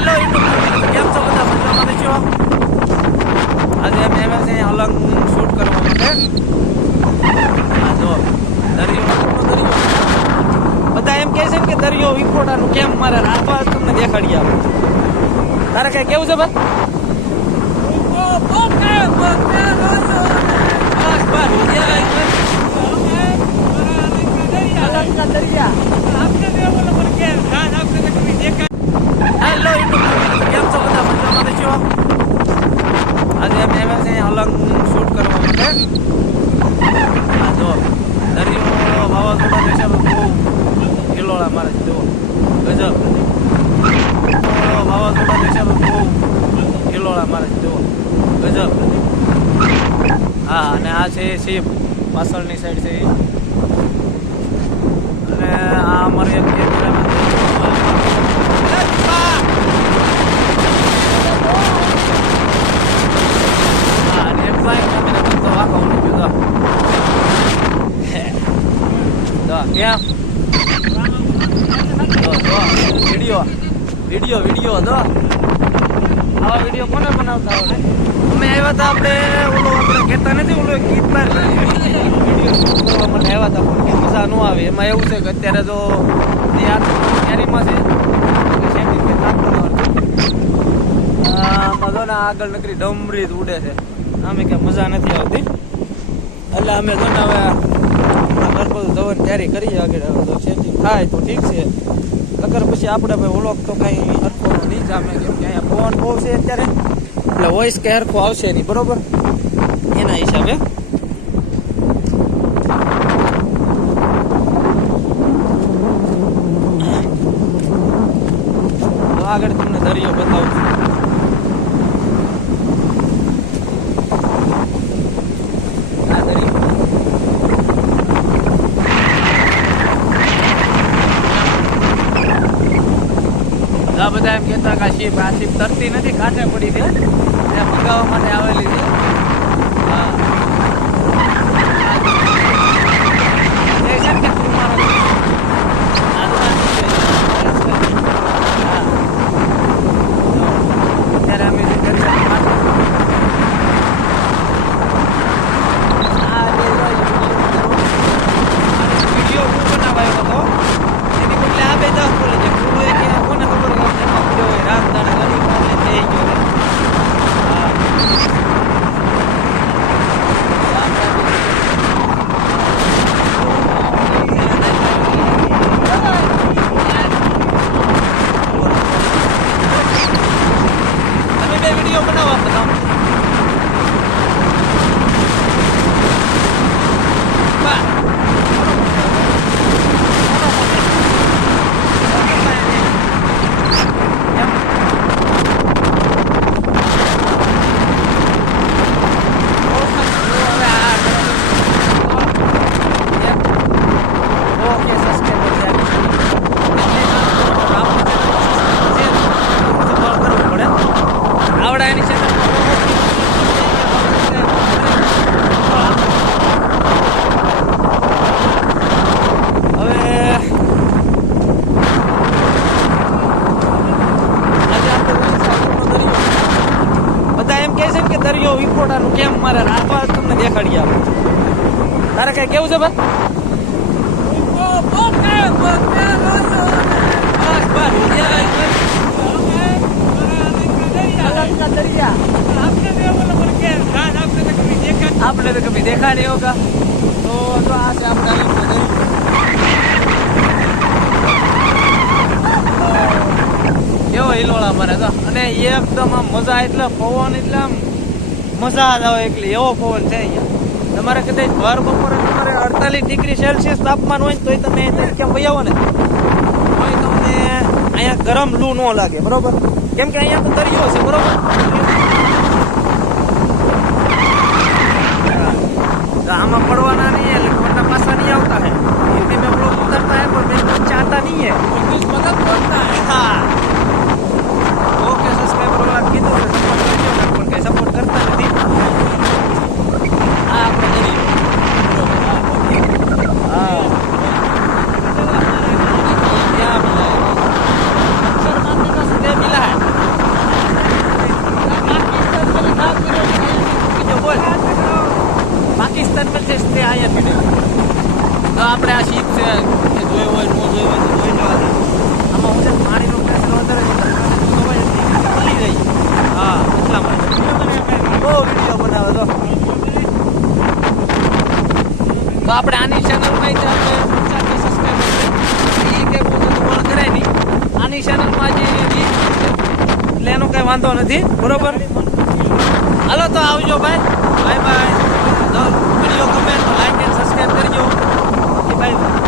Hello YouTube કેમ છો બધા મજામાં છો? આજે અમે આવ્યા છે અલંગ શૂટ કરવા માટે. જો દરિયો બધા એમ કહે છે કે દરિયો વિખોટાનું કેમ મારે રાતવા તમને દેખાડી આપું. તારે કઈ કેવું છે ભાઈ? હેલો યુટ્યુબ કેમ છો બધા મજામાં છો? આજે અમે આવ્યા છે અલંગ શૂટ કરવા માટે. જો દરિયો વાવાઝોડા હિસાબે બહુ કિલોળા મારે જુઓ ગજબ. વાવાઝોડા હિસાબે બહુ કિલોળા મારે જુઓ ગજબ. હા અને આ છે શિપ પાછળની સાઈડ છે અને આ અમારે એક વિડીયો હતો. આવા વિડીયો કોને બનાવતા આવડે? અમે આવ્યા હતા આપણે કહેતા નથી ઓલો ગીતમાં વિડીયો મને આવ્યા હતા પણ કે મજા ન આવે. એમાં એવું છે કે અત્યારે જો તૈયારીમાં છે આમાં જો ને આગળ નકરી ડમરી જ ઉડે છે. અમે કે મજા નથી આવતી એટલે અમે જો ને હવે ગરબડું ધોવાની તૈયારી કરીએ. આગળ હવે તો સેટિંગ થાય તો ઠીક છે, નકર પછી આપણે ભાઈ ઓળખ તો કંઈ હરખો નહીં જામે કેમ કે અહીંયા પવન બહુ છે અત્યારે એટલે વોઇસ કે હરખો આવશે નહીં બરોબર એના હિસાબે. તો આગળ તમને દરિયો બતાવું છું. આ દરિયો આ બધા એમ કહેતા કે આ શીપ તરતી નથી, કાંઠે પડી છે, ત્યાં મંગાવવા માટે આવેલી છે. હા અત્યારે અમે વિડીયો બનાવાયો હતો એની બદલે આ બે દસ બોલે છે. કોને ખબર રામદાણા ગરીબ થઈ ગયો. તમે બે વિડીયો બનાવવા બધા દરિયો વિખોટાનું કેમ મારે રાતવા તમને દેખાડી આપું. તારે કઈ કેવું છે ભાઈ? આપણે તો કભી દેખા નહીં હોગા. તો આ છે આપણે કેવો હિલોળા મારે તો અને એકદમ આમ મજા એટલે પવન એટલે આમ મજા જ આવે એકલી એવો પવન છે અહીંયા. તમારે કદાચ ભર બપોરે તમારે 48 ડિગ્રી સેલ્સિયસ તાપમાન હોય તો તમે ક્યાં વહી આવો ને તો તમને અહીંયા ગરમ લૂ ન લાગે બરોબર કેમ કે અહીંયા તો દરિયો છે બરોબર. આમાં પડવાના નહીં એટલે મોટા પાસા નહીં આવતા है हिंदी में हम लोग उतरता है पर मैं चाहता नहीं है कुछ मदद करता है. हाँ ओके सब्सक्राइबर वाला કીધું છે સપોર્ટ કરજો ને પણ કઈ સપોર્ટ કરતા નથી. આ આપણે દરિયો હા क्या मिला है? सर मानने का सीधे मिला है. આપણે આ શીપ છે એ જોયો હોય નો જોયો હોય તો જોઈ લેવા. આમાં હું છે પાણીનું પ્રેશર વધારે ખુલી જાય. હા એટલા માટે બહુ વિડીયો બનાવે તો આપણે આની ચેનલમાં આપણે 50 સબસ્ક્રાઈબર છે એ કે બહુ બધું કરાય નહીં. આની ચેનલમાં જે એટલે એનો કઈ વાંધો નથી બરોબર. હાલો તો આવજો ભાઈ. Bye bye. વિડીયો ગમે તો લાઈક એન્ડ સબસ્ક્રાઈબ કરજો. Bye bye.